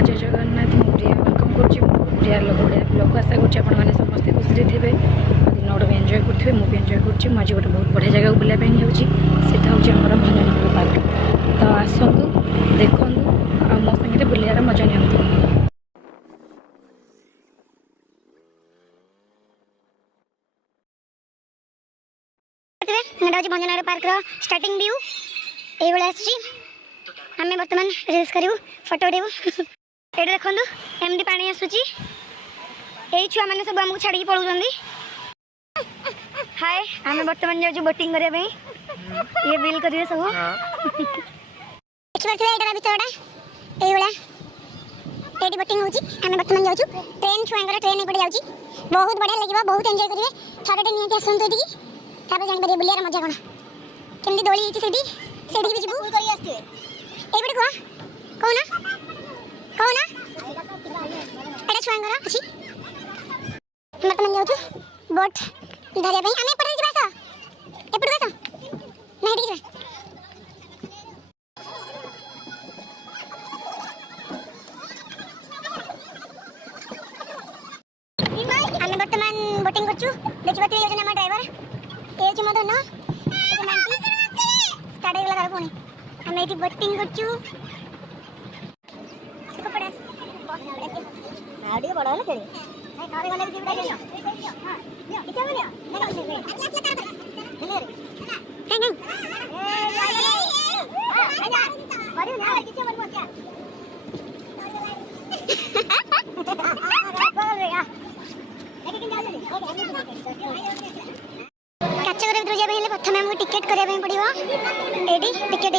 प्रिया जय जगन्नाथ मु प्रिया वेलकम कर प्रिया ब्लॉग आशा कर समस्ते खुशी थे दिन गोटे भी एंजय करेंगे मुझे एंजय कर गोटे बहुत बढ़िया जगह बुलाप होता हूँ भंजनगर पार्क तो आसतु देखु आ मो सागर बुलार मजा नि भंजनगर पार्क स्टार्टिंग व्यू ये आम बर्तमान रिल्स करूँ फोटो उठेबू ये देखो एमती पानी आसूची यही छुआ मैंने सब आमको छाड़ी पलाउं हाय आम बर्तमान जाऊँ बोटिंग करने ये बिल करेंगे सब देखिए भितरटा ये बोटिंग होमें बर्तमान जाऊँ ट्रेन छुआ ट्रेन एपटे जाऊँगी बहुत बढ़िया लगे बहुत एंजय करेंगे थरटे निहत आसतु ये जानपर बुलियार मजा कौन केमती दोली से भी जीवू एपटे कह कौन कौन एटा छुआ अच्छी बर्तमान जाऊँ बोट धरिया आम एपटे जास एपटे आस ना ये आम बर्तमान बोटिंग कर देखिए आम ड्राइवर ये मो धन स्टार्ट हो गला पुणी आम ये बोटिंग कर काचगर भर जाए प्रथम आमको टिकेट करने पड़ो ये टिकेट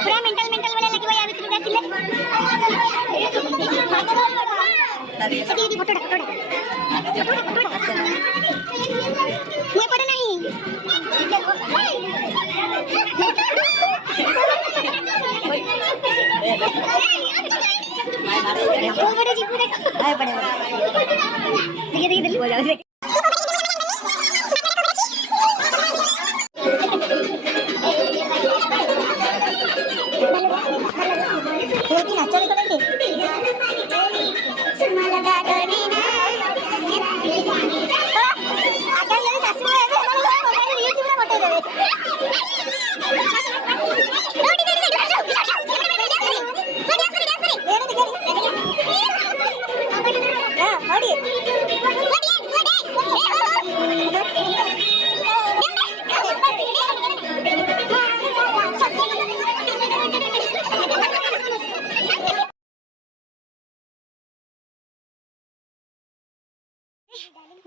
पूरा मेंटल मेंटल वाला लगे या भितर आसिले फोटो मुझे पड़े नहीं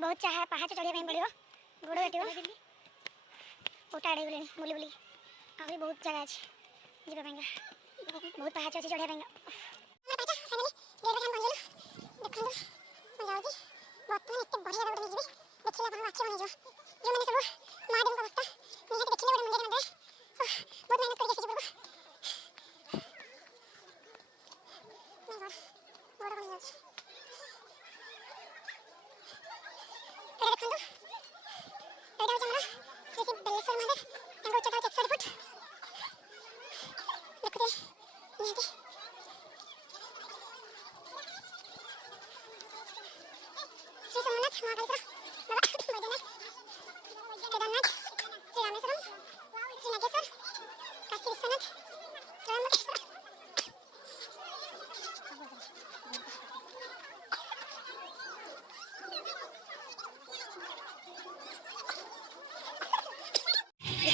बहुत चाहे पहाड़ चढ़िया पड़ो गोड़ काटो बहुत आड़े गले बुली बुली आहरी बहुत जगह अच्छे जावाई बहुत पहाड़ अच्छे चढ़िया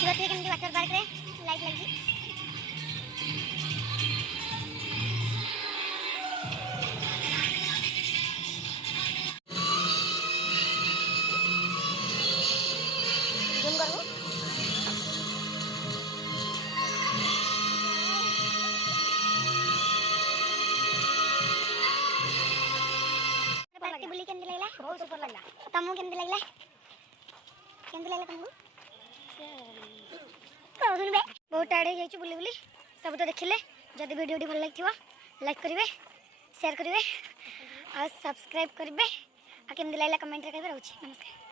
देखिए वाटर पार्क रे लाइट लगी जूम करू पार्क बुली केमती लगला बहुत सुपर लगला तुमको केमती लगला तुमको बहुत टायर्ड हो जाइए बुली बुली सब तो देखिले जदि वीडियो भल लगी लाइक करेंगे शेयर करेंगे और सब्सक्राइब करेंगे आ केमती लगला कमेंट करेंगे। रोचे नमस्कार।